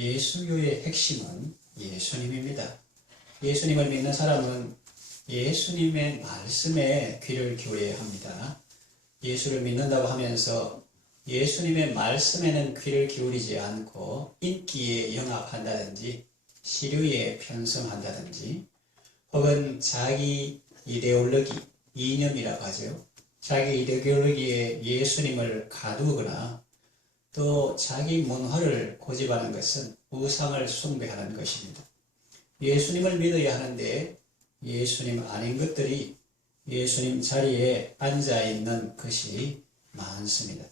예수교의 핵심은 예수님입니다. 예수님을 믿는 사람은 예수님의 말씀에 귀를 기울여야 합니다. 예수를 믿는다고 하면서 예수님의 말씀에는 귀를 기울이지 않고 인기에 영합한다든지 시류에 편성한다든지 혹은 자기 이데올로기, 이념이라고 하죠. 자기 이데올로기에 예수님을 가두거나 또 자기 문화를 고집하는 것은 우상을 숭배하는 것입니다. 예수님을 믿어야 하는데 예수님 아닌 것들이 예수님 자리에 앉아있는 것이 많습니다.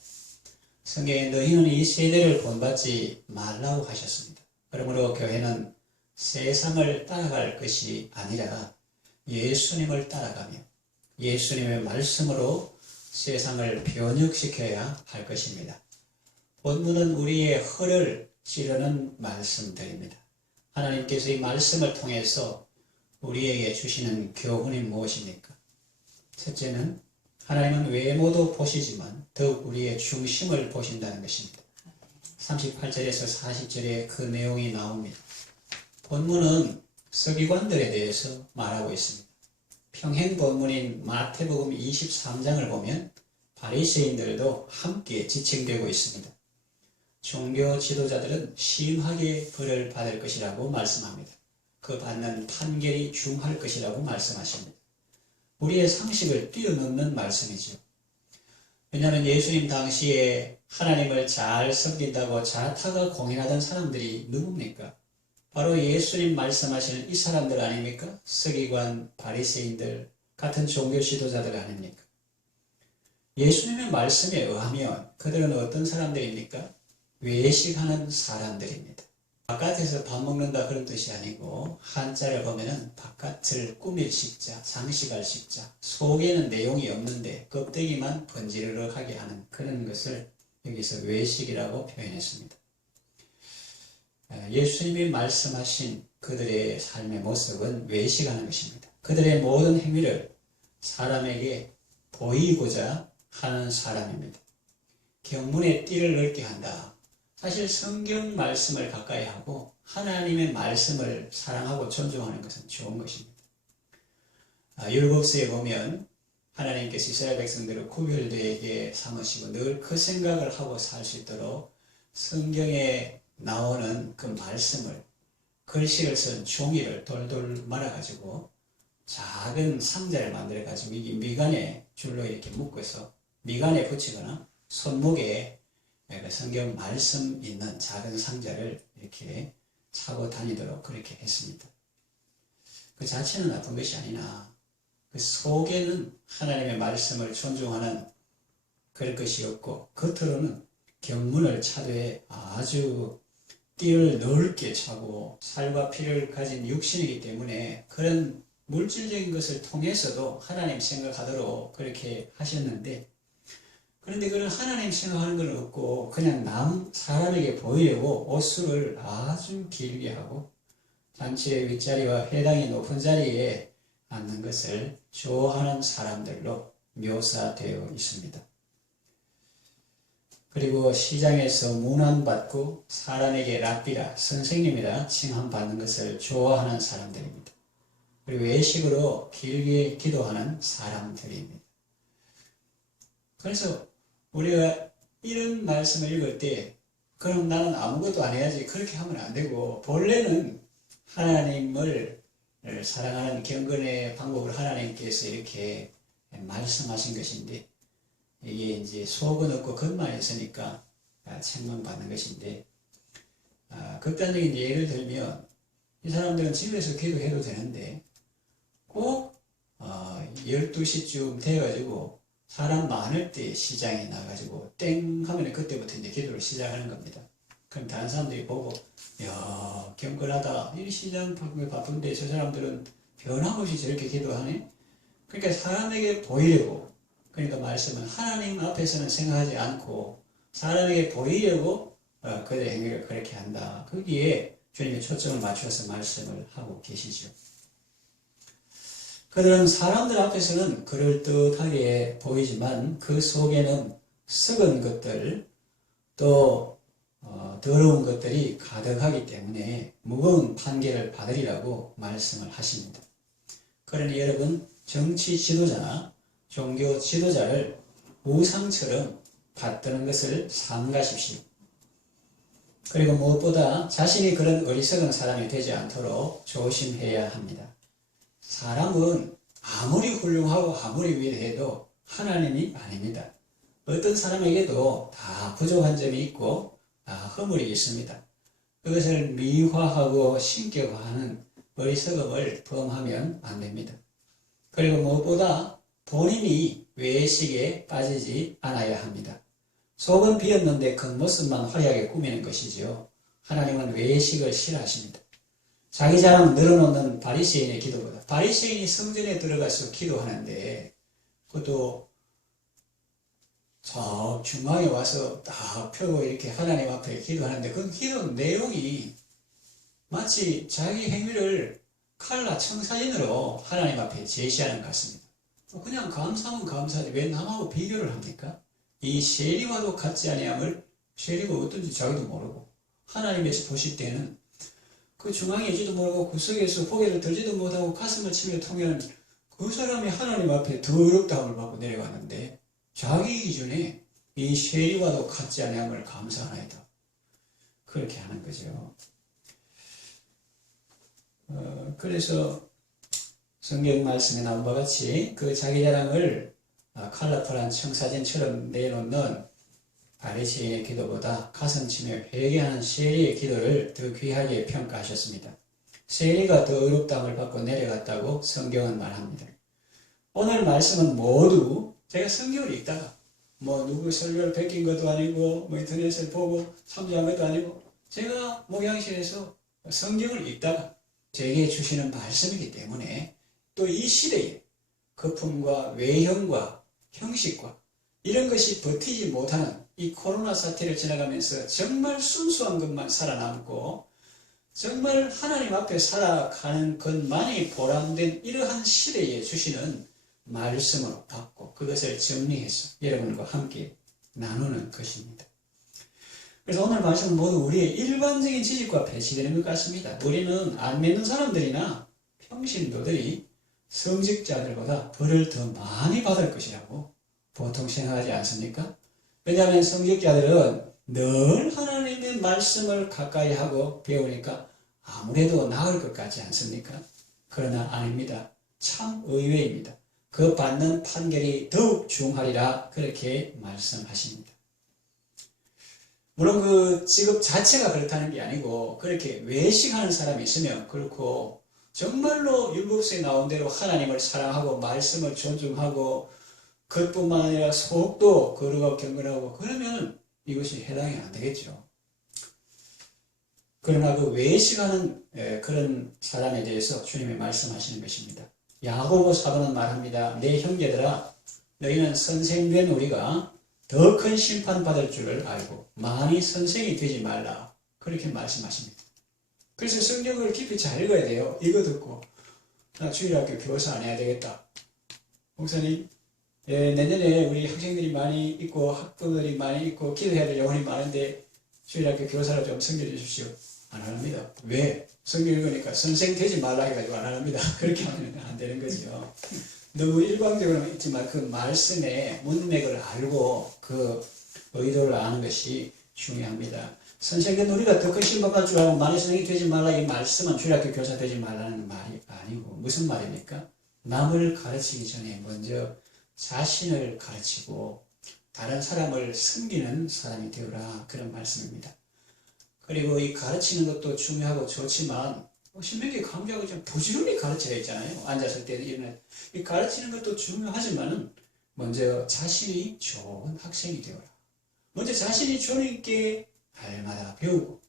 성경에 너희는 이 세대를 본받지 말라고 하셨습니다. 그러므로 교회는 세상을 따라갈 것이 아니라 예수님을 따라가며 예수님의 말씀으로 세상을 변혁시켜야 할 것입니다. 본문은 우리의 허를 찌르는 말씀들입니다. 하나님께서 이 말씀을 통해서 우리에게 주시는 교훈이 무엇입니까? 첫째는 하나님은 외모도 보시지만 더욱 우리의 중심을 보신다는 것입니다. 38절에서 40절에 그 내용이 나옵니다. 본문은 서기관들에 대해서 말하고 있습니다. 평행 본문인 마태복음 23장을 보면 바리새인들도 함께 지칭되고 있습니다. 종교 지도자들은 심하게 벌을 받을 것이라고 말씀합니다. 그 받는 판결이 중할 것이라고 말씀하십니다. 우리의 상식을 뛰어넘는 말씀이죠. 왜냐하면 예수님 당시에 하나님을 잘 섬긴다고 자타가 공인하던 사람들이 누굽니까? 바로 예수님 말씀하시는 이 사람들 아닙니까? 서기관, 바리새인들 같은 종교 지도자들 아닙니까? 예수님의 말씀에 의하면 그들은 어떤 사람들입니까? 외식하는 사람들입니다. 바깥에서 밥 먹는다 그런 뜻이 아니고 한자를 보면은 바깥을 꾸밀 식자, 장식할 식자, 속에는 내용이 없는데 껍데기만 번지르르하게 하는 그런 것을 여기서 외식이라고 표현했습니다. 예수님이 말씀하신 그들의 삶의 모습은 외식하는 것입니다. 그들의 모든 행위를 사람에게 보이고자 하는 사람입니다. 경문의 띠를 넓게 한다. 사실 성경 말씀을 가까이 하고 하나님의 말씀을 사랑하고 존중하는 것은 좋은 것입니다. 율법서에 보면 하나님께서 이스라엘 백성들을 구별되게 삼으시고 늘 그 생각을 하고 살 수 있도록 성경에 나오는 그 말씀을 글씨를 쓴 종이를 돌돌 말아가지고 작은 상자를 만들어가지고 이 미간에 줄로 이렇게 묶어서 미간에 붙이거나 손목에 성경 말씀 있는 작은 상자를 이렇게 차고 다니도록 그렇게 했습니다. 그 자체는 나쁜 것이 아니나 그 속에는 하나님의 말씀을 존중하는 그럴 것이 없고 겉으로는 경문을 차되 아주 띠를 넓게 차고 살과 피를 가진 육신이기 때문에 그런 물질적인 것을 통해서도 하나님 생각하도록 그렇게 하셨는데 그런데 그런 하나님 생각하는 건 없고 그냥 사람에게 보이려고 옷수를 아주 길게 하고 잔치의 윗자리와 회당이 높은 자리에 앉는 것을 좋아하는 사람들로 묘사되어 있습니다. 그리고 시장에서 문안받고 사람에게 랍비라, 선생님이라 칭함받는 것을 좋아하는 사람들입니다. 그리고 외식으로 길게 기도하는 사람들입니다. 그래서 우리가 이런 말씀을 읽을 때 그럼 나는 아무것도 안 해야지 그렇게 하면 안 되고 본래는 하나님을 사랑하는 경건의 방법을 하나님께서 이렇게 말씀하신 것인데 이게 이제 속은 없고 겉만 있으니까 책망받는 것인데 극단적인 예를 들면 이 사람들은 집에서 기도해도 되는데 꼭 12시쯤 돼가지고 사람 많을 때 시장에 나가지고 땡 하면 그때부터 이제 기도를 시작하는 겁니다. 그럼 다른 사람들이 보고 야 경건하다 이 시장 바쁜데 저 사람들은 변함없이 저렇게 기도하네. 그러니까 사람에게 보이려고 그러니까 말씀은 하나님 앞에서는 생각하지 않고 사람에게 보이려고 그들의 행위를 그렇게 한다. 거기에 주님이 초점을 맞춰서 말씀을 하고 계시죠. 그들은 사람들 앞에서는 그럴듯하게 보이지만 그 속에는 썩은 것들 또 더러운 것들이 가득하기 때문에 무거운 판결을 받으리라고 말씀을 하십니다. 그러니 여러분, 정치 지도자나 종교 지도자를 우상처럼 받드는 것을 삼가십시오. 그리고 무엇보다 자신이 그런 어리석은 사람이 되지 않도록 조심해야 합니다. 사람은 아무리 훌륭하고 아무리 위대해도 하나님이 아닙니다. 어떤 사람에게도 다 부족한 점이 있고 다 허물이 있습니다. 그것을 미화하고 신격화하는 어리석음을 범하면 안 됩니다. 그리고 무엇보다 본인이 외식에 빠지지 않아야 합니다. 속은 비었는데 겉모습만 화려하게 꾸미는 것이지요. 하나님은 외식을 싫어하십니다. 자기 자랑 늘어놓는 바리새인의 기도보다, 바리새인이 성전에 들어가서 기도하는데 그것도 저 중앙에 와서 딱 펴고 이렇게 하나님 앞에 기도하는데 그 기도 내용이 마치 자기 행위를 칼라 청사진으로 하나님 앞에 제시하는 것 같습니다. 그냥 감사하면 감사하지 왜 남하고 비교를 합니까? 이 세리와도 같지 아니함을, 세리가 어떤지 자기도 모르고 하나님께서 보실 때는 그 중앙에 있지도 모르고 구석에서 고개를 들지도 못하고 가슴을 치며 통하는 그 사람이 하나님 앞에 더럽다함을 받고 내려갔는데 자기 기준에 이 세리와도 같지 아니함을 감사하나이다. 그렇게 하는 거죠. 그래서 성경 말씀에 나온 바와 같이 그 자기 자랑을 컬러풀한 청사진처럼 내놓는 바리새인의 기도보다 가슴치며 회개하는 세리의 기도를 더 귀하게 평가하셨습니다. 세리가 더 어렵다함을 받고 내려갔다고 성경은 말합니다. 오늘 말씀은 모두 제가 성경을 읽다가 누구 설교를 베낀 것도 아니고 인터넷을 보고 참조한 것도 아니고 제가 목양실에서 성경을 읽다가 제게 주시는 말씀이기 때문에 또 이 시대에 거품과 외형과 형식과 이런 것이 버티지 못하는 이 코로나 사태를 지나가면서 정말 순수한 것만 살아남고 정말 하나님 앞에 살아가는 것만이 보람된 이러한 시대에 주시는 말씀으로 받고 그것을 정리해서 여러분과 함께 나누는 것입니다. 그래서 오늘 말씀은 모두 우리의 일반적인 지식과 배치되는 것 같습니다. 우리는 안 믿는 사람들이나 평신도들이 성직자들보다 벌을 더 많이 받을 것이라고 보통 생각하지 않습니까? 왜냐하면 성직자들은 늘 하나님의 말씀을 가까이 하고 배우니까 아무래도 나을 것 같지 않습니까? 그러나 아닙니다. 참 의외입니다. 그 받는 판결이 더욱 중하리라 그렇게 말씀하십니다. 물론 그 직업 자체가 그렇다는 게 아니고 그렇게 외식하는 사람이 있으면 그렇고 정말로 율법서에 나온 대로 하나님을 사랑하고 말씀을 존중하고 그것뿐만 아니라 속도 거룩하고 경건하고 그러면 이것이 해당이 안 되겠죠. 그러나 그 외식하는 그런 사람에 대해서 주님이 말씀하시는 것입니다. 야고보 사도는 말합니다. 내 형제들아 너희는 선생된 우리가 더 큰 심판받을 줄을 알고 많이 선생이 되지 말라. 그렇게 말씀하십니다. 그래서 성경을 깊이 잘 읽어야 돼요. 이거 듣고 나 주일학교 교사 안 해야 되겠다. 목사님 내년에 우리 학생들이 많이 있고 학부들이 많이 있고 기도해야 될 영혼이 많은데 주일학교 교사를 좀 섬겨주십시오. 안 합니다. 왜? 성경 읽으니까 선생 되지 말라 해가지고 안 합니다. 그렇게 하면 안 되는 거죠. 너무 일방적으로는 있지만 그 말씀의 문맥을 알고 그 의도를 아는 것이 중요합니다. 선생된 우리가 더 큰 심판받을 줄 알고 많이 선생이 되지 말라 이 말씀은 주일학교 교사 되지 말라는 말이 아니고 무슨 말입니까? 남을 가르치기 전에 먼저 자신을 가르치고 다른 사람을 섬기는 사람이 되어라 그런 말씀입니다. 그리고 이 가르치는 것도 중요하고 좋지만 신명기 강조하고 좀 부지런히 가르쳐야 있잖아요. 앉았을 때 일어나 이 가르치는 것도 중요하지만은 먼저 자신이 좋은 학생이 되어라. 먼저 자신이 주님께 날마다 배우고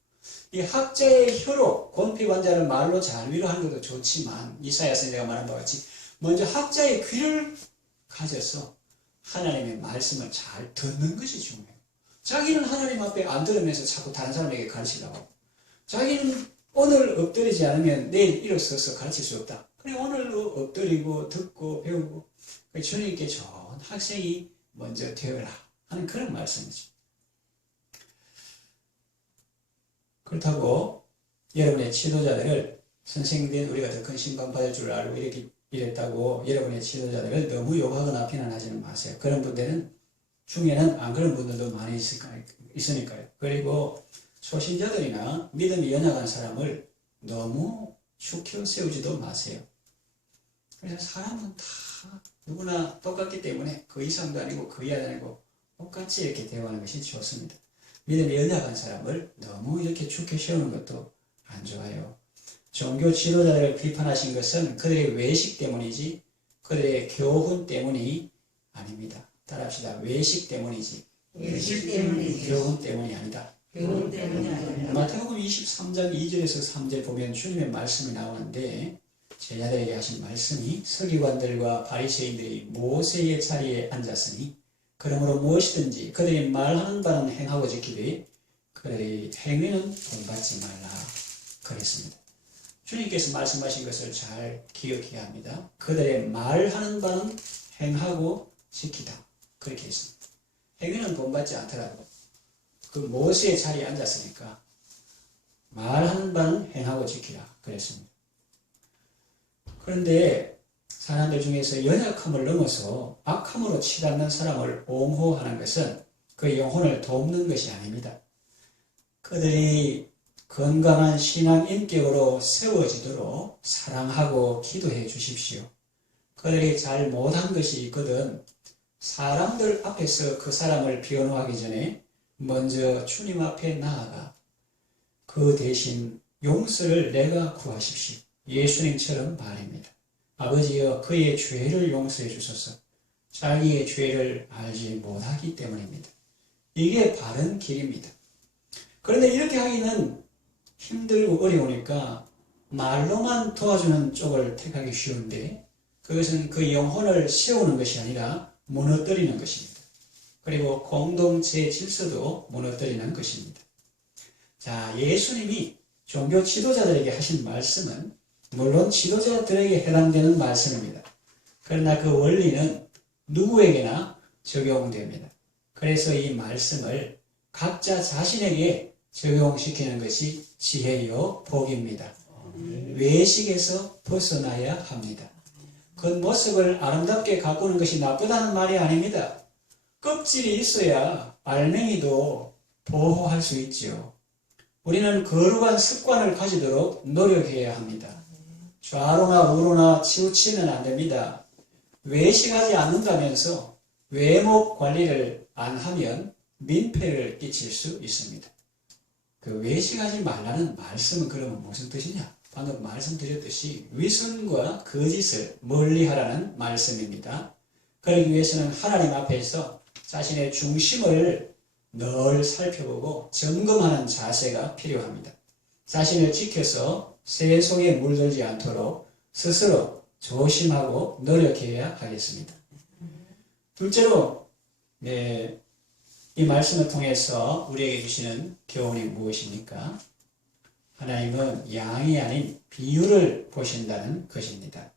이 학자의 혀로 권피관자를 말로 잘 위로하는 것도 좋지만 이사야 선지자가 말한 바와 같이 먼저 학자의 귀를 가져서 하나님의 말씀을 잘 듣는 것이 중요해요. 자기는 하나님 앞에 안 들으면서 자꾸 다른 사람에게 가르치려고 하고 자기는 오늘 엎드리지 않으면 내일 일어서서 가르칠 수 없다. 그래 오늘 엎드리고 듣고 배우고 주님께 좋은 학생이 먼저 되어라 하는 그런 말씀이죠. 그렇다고 여러분의 지도자들을 선생님 우리가 더 큰 심판받을 줄 알고 이렇게 이랬다고 여러분의 지도자들을 너무 욕하거나 비난하지는 마세요. 그런 분들은 중에는 안 그런 분들도 많이 있으니까요. 그리고 초신자들이나 믿음이 연약한 사람을 너무 축혀 세우지도 마세요. 그래서 사람은 다 누구나 똑같기 때문에 그 이상도 아니고 그 이하도 아니고 똑같이 이렇게 대화하는 것이 좋습니다. 믿음이 연약한 사람을 너무 이렇게 축혀 세우는 것도 안 좋아요. 종교 지도자들을 비판하신 것은 그들의 외식 때문이지 그들의 교훈 때문이 아닙니다. 따라합시다. 외식 때문이지. 외식 때문이지. 교훈 때문이 아니다. 교훈 때문이 아니라. 마태복음 23장 2절에서 3절 보면 주님의 말씀이 나오는데 제자들에게 하신 말씀이 서기관들과 바리새인들이 모세의 자리에 앉았으니 그러므로 무엇이든지 그들이 말하는 바는 행하고 지키되 그들의 행위는 본받지 말라 그랬습니다. 주님께서 말씀하신 것을 잘 기억해야 합니다. 그들의 말하는 바는 행하고 지키다 그렇게 했습니다. 행위는 본받지 않더라도 그 모세의 자리에 앉았으니까 말하는 바는 행하고 지키라 그랬습니다. 그런데 사람들 중에서 연약함을 넘어서 악함으로 치닫는 사람을 옹호하는 것은 그 영혼을 돕는 것이 아닙니다. 그들이 건강한 신앙 인격으로 세워지도록 사랑하고 기도해 주십시오. 그들이 잘 못한 것이 있거든 사람들 앞에서 그 사람을 변호하기 전에 먼저 주님 앞에 나아가 그 대신 용서를 내가 구하십시오. 예수님처럼 말입니다. 아버지여 그의 죄를 용서해 주소서. 자기의 죄를 알지 못하기 때문입니다. 이게 바른 길입니다. 그런데 이렇게 하기는 힘들고 어려우니까 말로만 도와주는 쪽을 택하기 쉬운데 그것은 그 영혼을 세우는 것이 아니라 무너뜨리는 것입니다. 그리고 공동체 질서도 무너뜨리는 것입니다. 자, 예수님이 종교 지도자들에게 하신 말씀은 물론 지도자들에게 해당되는 말씀입니다. 그러나 그 원리는 누구에게나 적용됩니다. 그래서 이 말씀을 각자 자신에게 적용시키는 것이 지혜요 복입니다. 외식에서 벗어나야 합니다. 겉모습을 아름답게 가꾸는 것이 나쁘다는 말이 아닙니다. 껍질이 있어야 알맹이도 보호할 수 있지요. 우리는 거룩한 습관을 가지도록 노력해야 합니다. 좌로나 우로나 치우치면 안 됩니다. 외식하지 않는다면서 외모 관리를 안 하면 민폐를 끼칠 수 있습니다. 그 외식하지 말라는 말씀은 그러면 무슨 뜻이냐? 방금 말씀드렸듯이 위선과 거짓을 멀리하라는 말씀입니다. 그러기 위해서는 하나님 앞에서 자신의 중심을 늘 살펴보고 점검하는 자세가 필요합니다. 자신을 지켜서 세속에 물들지 않도록 스스로 조심하고 노력해야 하겠습니다. 둘째로 이 말씀을 통해서 우리에게 주시는 교훈이 무엇입니까? 하나님은 양이 아닌 비율을 보신다는 것입니다.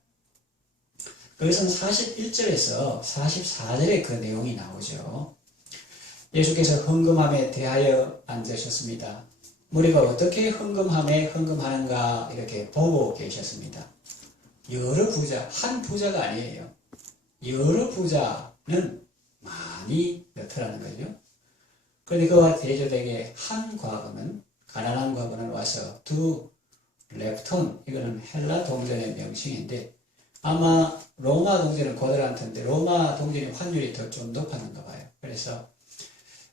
그것은 41절에서 44절에 그 내용이 나오죠. 예수께서 헌금함에 대하여 앉으셨습니다. 우리가 어떻게 헌금하는가 이렇게 보고 계셨습니다. 여러 부자, 한 부자가 아니에요. 여러 부자는 많이 넣더라는 거죠. 그런데 그와 대조되게 한 과금은 가난한 과금은 와서 두 렙톤, 이거는 헬라 동전의 명칭인데 아마 로마 동전은 고드란트인데 로마 동전의 환율이 더 좀 높았는가 봐요. 그래서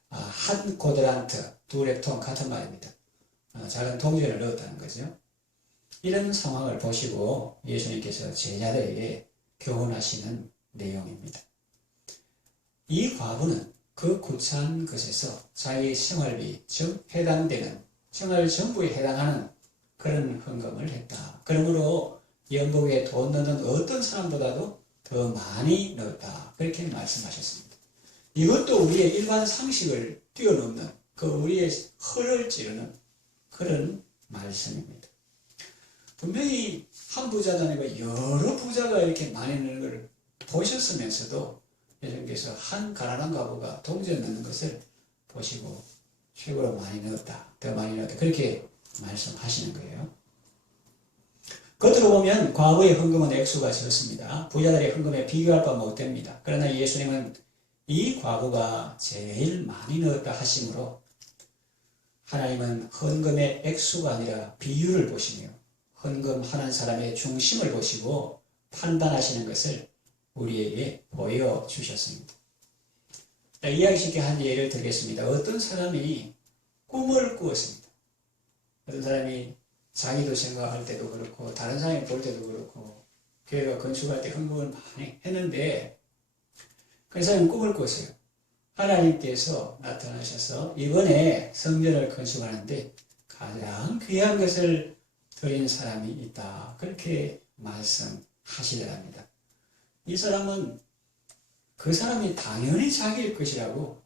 한 고드란트, 두 렙톤 같은 말입니다. 작은 동전을 넣었다는 거죠. 이런 상황을 보시고 예수님께서 제자들에게 교훈하시는 내용입니다. 이 과부는 그 구차한 것에서 자기 생활비, 즉 해당되는 생활 전부에 해당하는 그런 헌금을 했다. 그러므로 연복에 돈 넣는 어떤 사람보다도 더 많이 넣었다. 그렇게 말씀하셨습니다. 이것도 우리의 일반 상식을 뛰어넘는 그 우리의 허를 찌르는 그런 말씀입니다. 분명히 한 부자도 아니고 여러 부자가 이렇게 많이 넣는 걸 보셨으면서도 예수님께서 한 가난한 과부가 동전 넣는 것을 보시고 최고로 많이 넣었다, 더 많이 넣었다 그렇게 말씀하시는 거예요. 겉으로 보면 과거의 헌금은 액수가 적습니다. 부자들의 헌금에 비교할 바 못됩니다. 그러나 예수님은 이 과거가 제일 많이 넣었다 하심으로 하나님은 헌금의 액수가 아니라 비율을 보시며 헌금하는 사람의 중심을 보시고 판단하시는 것을 우리에게 보여주셨습니다. 이야기 쉽게 한 예를 들겠습니다. 어떤 사람이 꿈을 꾸었습니다. 어떤 사람이 자기도 생각할 때도 그렇고 다른 사람이 볼 때도 그렇고 교회가 건축할 때 헌금을 많이 했는데 그 사람은 꿈을 꿨어요. 하나님께서 나타나셔서 이번에 성전을 건축하는데 가장 귀한 것을 드린 사람이 있다. 그렇게 말씀하시더랍니다. 이 사람은 그 사람이 당연히 자기일 것이라고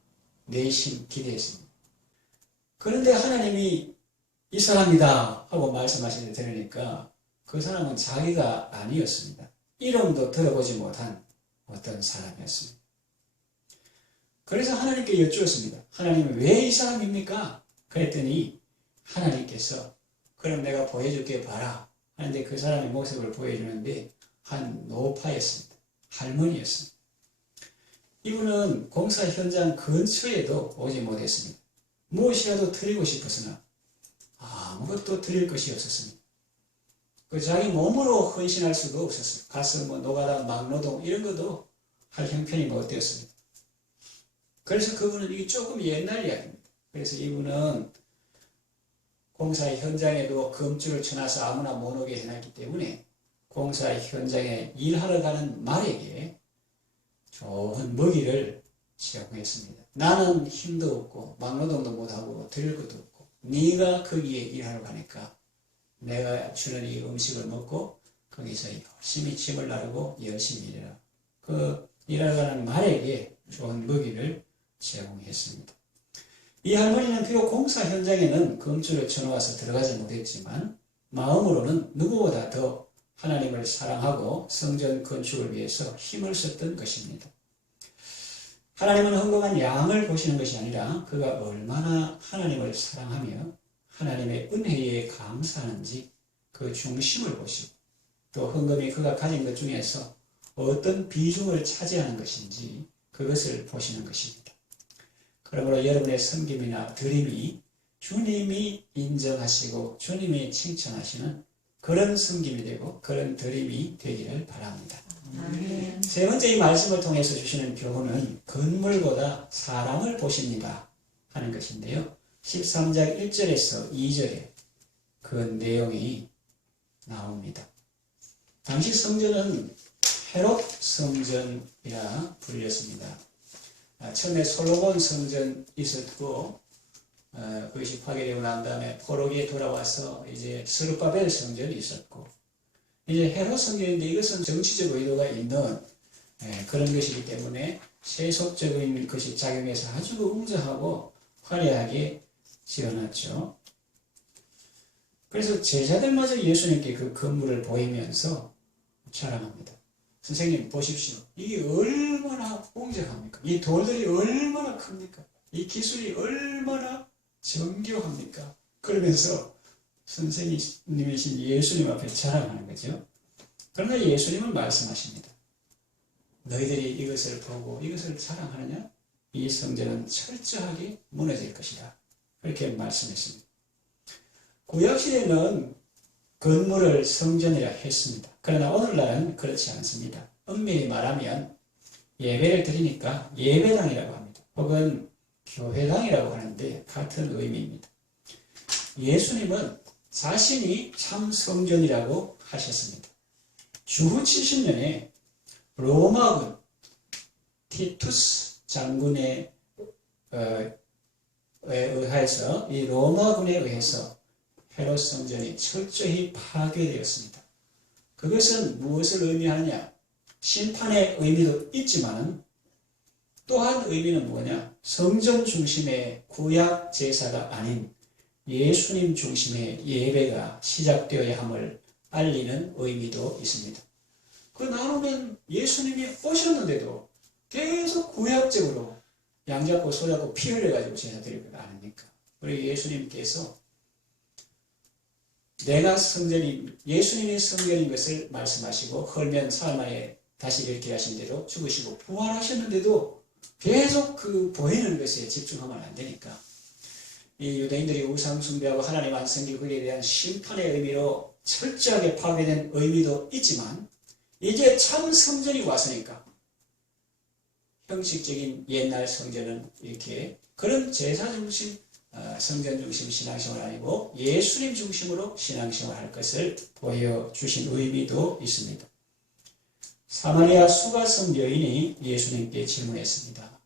내심 기대했습니다. 그런데 하나님이 이 사람이다 하고 말씀하시는 데 들으니까 그 사람은 자기가 아니었습니다. 이름도 들어보지 못한 어떤 사람이었습니다. 그래서 하나님께 여쭈었습니다. 하나님 왜 이 사람입니까? 그랬더니 하나님께서 그럼 내가 보여줄게 봐라 하는데 그 사람의 모습을 보여주는데 한 노파였습니다. 할머니였습니다. 이분은 공사 현장 근처에도 오지 못했습니다. 무엇이라도 드리고 싶었으나 아무것도 드릴 것이 없었습니다. 그 자기 몸으로 헌신할 수도 없었어요. 가서 노가다 막노동 이런 것도 할 형편이 못 되었습니다. 그래서 그분은 이게 조금 옛날 이야기입니다. 그래서 이분은 공사 현장에도 금줄을 쳐놔서 아무나 못 오게 해놨기 때문에 공사 현장에 일하러 가는 말에게 좋은 먹이를 제공했습니다. 나는 힘도 없고 막노동도 못하고 드릴 것도 없고 네가 거기에 일하러 가니까 내가 주는 이 음식을 먹고 거기서 열심히 짐을 나르고 열심히 일해라. 그 일하러 가는 말에게 좋은 먹이를 제공했습니다. 이 할머니는 비록 공사 현장에는 금줄을 쳐놓아서 들어가지 못했지만 마음으로는 누구보다 더 하나님을 사랑하고 성전 건축을 위해서 힘을 썼던 것입니다. 하나님은 헌금한 양을 보시는 것이 아니라 그가 얼마나 하나님을 사랑하며 하나님의 은혜에 감사하는지 그 중심을 보시고 또 헌금이 그가 가진 것 중에서 어떤 비중을 차지하는 것인지 그것을 보시는 것입니다. 그러므로 여러분의 섬김이나 드림이 주님이 인정하시고 주님이 칭찬하시는 그런 섬김이 되고 그런 드림이 되기를 바랍니다. 아멘. 세 번째 이 말씀을 통해서 주시는 교훈은 건물보다 사람을 보십니다 하는 것인데요. 13장 1절에서 2절에 그 내용이 나옵니다. 당시 성전은 헤롯 성전이라 불렸습니다. 처음에 솔로몬 성전 있었고 그것이 파괴되고 난 다음에 포로기에 돌아와서 이제 스룹바벨 성전이 있었고 이제 헤롯 성전인데 이것은 정치적 의도가 있는 그런 것이기 때문에 세속적인 것이 작용해서 아주 웅장하고 화려하게 지어놨죠. 그래서 제자들마저 예수님께 그 건물을 보이면서 자랑합니다. 선생님 보십시오. 이게 얼마나 웅장합니까? 이 돌들이 얼마나 큽니까? 이 기술이 얼마나 정교합니까? 그러면서 선생님이신 예수님 앞에 자랑하는 거죠. 그러나 예수님은 말씀하십니다. 너희들이 이것을 보고 이것을 자랑하느냐? 이 성전은 철저하게 무너질 것이다. 그렇게 말씀했습니다. 구약시대는 건물을 성전이라 했습니다. 그러나 오늘날은 그렇지 않습니다. 엄밀히 말하면 예배를 드리니까 예배당이라고 합니다. 혹은 교회당이라고 하는데 같은 의미입니다. 예수님은 자신이 참 성전이라고 하셨습니다. 주후 70년에 로마군 티투스 장군에 의해서 이 로마군에 의해서 헤롯 성전이 철저히 파괴되었습니다. 그것은 무엇을 의미하느냐? 심판의 의미도 있지만 또한 의미는 뭐냐? 성전 중심의 구약 제사가 아닌 예수님 중심의 예배가 시작되어야 함을 알리는 의미도 있습니다. 그 나누면 예수님이 오셨는데도 계속 구약적으로 양잡고 소잡고 피 흘려가지고 제사 드릴 것 아닙니까? 우리 예수님께서 내가 성전인, 예수님이 성전인 것을 말씀하시고 헐면 사흘 만에 다시 이렇게 하신 대로 죽으시고 부활하셨는데도 계속 그 보이는 것에 집중하면 안 되니까 이 유대인들이 우상 숭배하고 하나님 안 섬기고 거기에 대한 심판의 의미로 철저하게 파괴된 의미도 있지만 이제 참 성전이 왔으니까 형식적인 옛날 성전은 이렇게 그런 제사 중심, 성전 중심 신앙생활 아니고 예수님 중심으로 신앙생활 할 것을 보여주신 의미도 있습니다. 사마리아 수가성 여인이 예수님께 질문했습니다.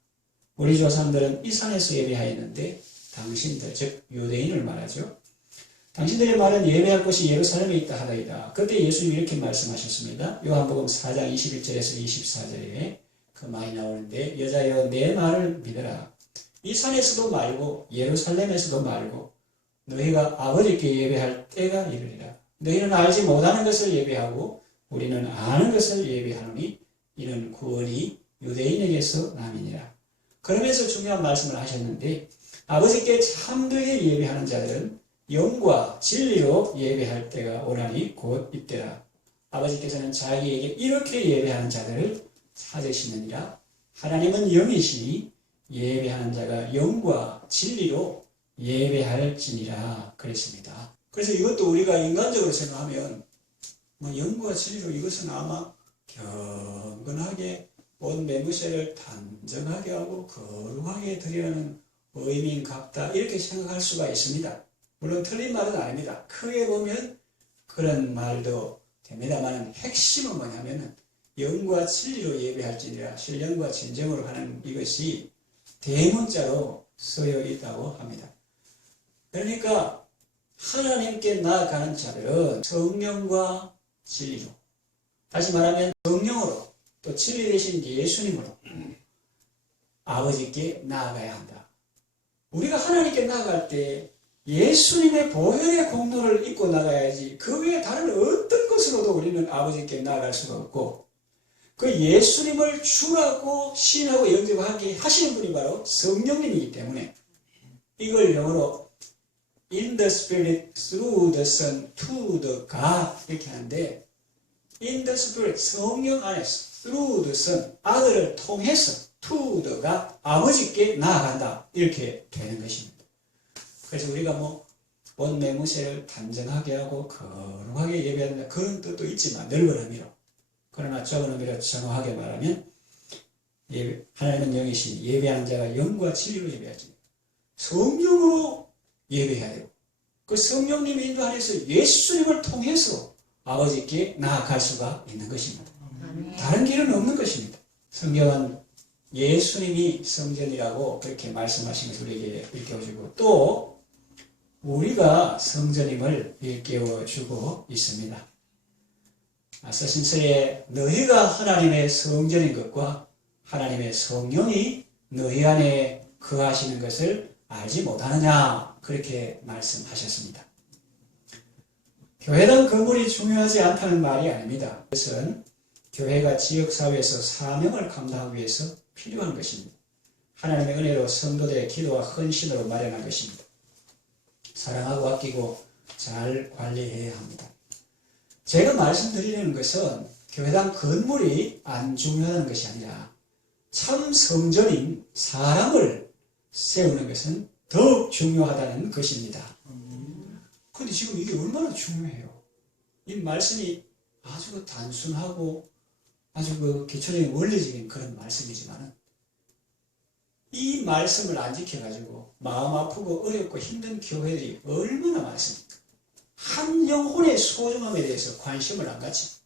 우리 조상들은 이 산에서 예배하였는데 당신들, 즉 유대인을 말하죠. 당신들의 말은 예배할 곳이 예루살렘에 있다 하더이다. 그때 예수님이 이렇게 말씀하셨습니다. 요한복음 4장 21절에서 24절에 그 말이 나오는데 여자여 내 말을 믿어라. 이 산에서도 말고 예루살렘에서도 말고 너희가 아버지께 예배할 때가 이르리라. 너희는 알지 못하는 것을 예배하고 우리는 아는 것을 예배하노니 이는 구원이 유대인에게서 남이니라. 그러면서 중요한 말씀을 하셨는데 아버지께 참되게 예배하는 자들은 영과 진리로 예배할 때가 오나니 곧 이때라. 아버지께서는 자기에게 이렇게 예배하는 자들을 찾으시느니라. 하나님은 영이시니 예배하는 자가 영과 진리로 예배할지니라 그랬습니다. 그래서 이것도 우리가 인간적으로 생각하면 영과 진리로 이것은 아마 경건하게 온 매무새를 단정하게 하고 거룩하게 드리라는 의미인 같다 이렇게 생각할 수가 있습니다. 물론 틀린 말은 아닙니다. 크게 보면 그런 말도 됩니다만 핵심은 뭐냐면은 영과 진리로 예배할지니라 신령과 진정으로 하는 이것이 대문자로 쓰여 있다고 합니다. 그러니까 하나님께 나아가는 자들은 성령과 진리로 다시 말하면 성령으로 또 진리 되신 예수님으로 아버지께 나아가야 한다. 우리가 하나님께 나아갈 때 예수님의 보혈의 공로를 입고 나가야지 그 외에 다른 어떤 것으로도 우리는 아버지께 나아갈 수가 없고 그 예수님을 주라고 시인하고 영접하게 하시는 분이 바로 성령님이기 때문에 이걸 영어로 in the spirit, through the son, to the God 이렇게 하는데 in the spirit, 성령 안에서 through the son, 아들을 통해서 to the God, 아버지께 나아간다 이렇게 되는 것입니다. 그래서 우리가 온 매무새를 단정하게 하고 거룩하게 예배한다 그런 뜻도 있지만 넓은 의미로 그러나 적은 의미로 정확하게 말하면 하나님은 영이시니 예배하는 자가 영과 진리로 예배하지 성령으로 예배해야 되고 그 성령님 인도 안에서 예수님을 통해서 아버지께 나아갈 수가 있는 것입니다. 다른 길은 없는 것입니다. 성경은 예수님이 성전이라고 그렇게 말씀하신 것을 우리에게 일깨워주고 또 우리가 성전임을 일깨워주고 있습니다. 서신서에 너희가 하나님의 성전인 것과 하나님의 성령이 너희 안에 거하시는 것을 알지 못하느냐 그렇게 말씀하셨습니다. 교회당 건물이 중요하지 않다는 말이 아닙니다. 그것은 교회가 지역사회에서 사명을 감당하기 위해서 필요한 것입니다. 하나님의 은혜로 성도들의 기도와 헌신으로 마련한 것입니다. 사랑하고 아끼고 잘 관리해야 합니다. 제가 말씀드리는 것은 교회당 건물이 안 중요하다는 것이 아니라 참 성전인 사람을 세우는 것은 더욱 중요하다는 것입니다. 그런데 지금 이게 얼마나 중요해요. 이 말씀이 아주 단순하고 아주 기초적인 원리적인 그런 말씀이지만 이 말씀을 안 지켜가지고 마음 아프고 어렵고 힘든 교회들이 얼마나 많습니까? 한 영혼의 소중함에 대해서 관심을 안 갖지.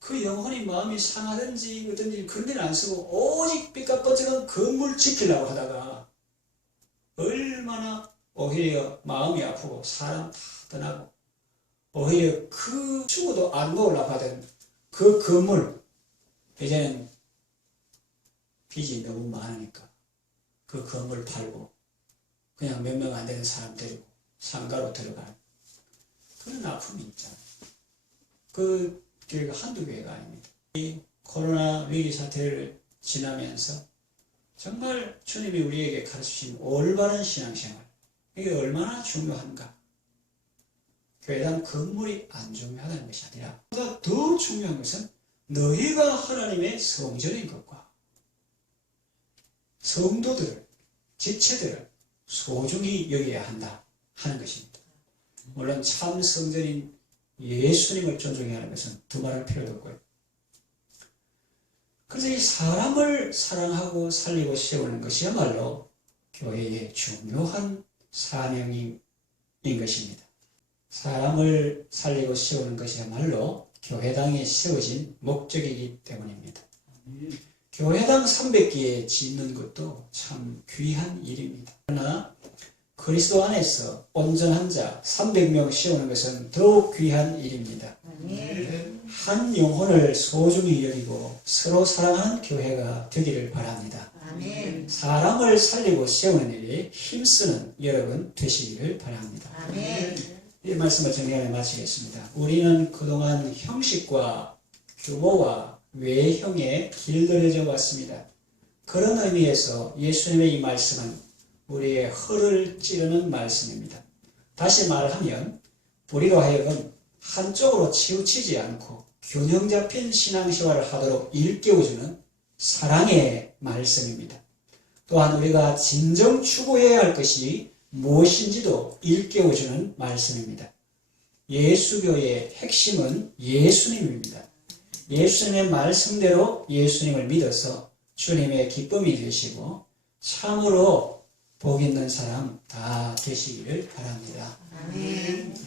그 영혼이 마음이 상하든지 어떤지 그런 데는 안 쓰고 오직 삐까뻔쩍한 건물 지키려고 하다가 얼마나 오히려 마음이 아프고 사람 다 떠나고 오히려 그 죽어도 안 놓으려고 하던 그 건물 이제는 빚이 너무 많으니까 그 건물 팔고 그냥 몇 명 안 되는 사람 데리고 상가로 들어가는 그런 아픔이 있잖아요. 그 교회가 한두 교회가 아닙니다. 이 코로나 위기 사태를 지나면서 정말 주님이 우리에게 가르치신 올바른 신앙생활 이게 얼마나 중요한가. 교회당 건물이 안 중요하다는 것이 아니라 보다 더 중요한 것은 너희가 하나님의 성전인 것과 성도들을, 지체들을 소중히 여겨야 한다 하는 것입니다. 물론 참 성전인 예수님을 존중해야 하는 것은 두말할 필요도 없고요. 그래서 이 사람을 사랑하고 살리고 세우는 것이야말로 교회의 중요한 사명인 것입니다. 사람을 살리고 세우는 것이야말로 교회당이 세워진 목적이기 때문입니다. 교회당 300개 짓는 것도 참 귀한 일입니다. 그러나 그리스도 안에서 온전한 자 300명 세우는 것은 더욱 귀한 일입니다. 한 영혼을 소중히 여기고 서로 사랑하는 교회가 되기를 바랍니다. 아멘. 사람을 살리고 세우는 일에 힘쓰는 여러분 되시기를 바랍니다. 아멘. 이 말씀을 정리하며 마치겠습니다. 우리는 그동안 형식과 규모와 외형에 길들여져 왔습니다. 그런 의미에서 예수님의 이 말씀은 우리의 허를 찌르는 말씀입니다. 다시 말하면 우리로 하여금 한쪽으로 치우치지 않고 균형 잡힌 신앙생활을 하도록 일깨워주는 사랑의 말씀입니다. 또한 우리가 진정 추구해야 할 것이 무엇인지도 일깨워주는 말씀입니다. 예수교의 핵심은 예수님입니다. 예수님의 말씀대로 예수님을 믿어서 주님의 기쁨이 되시고 참으로 복 있는 사람 다 되시기를 바랍니다. 아멘.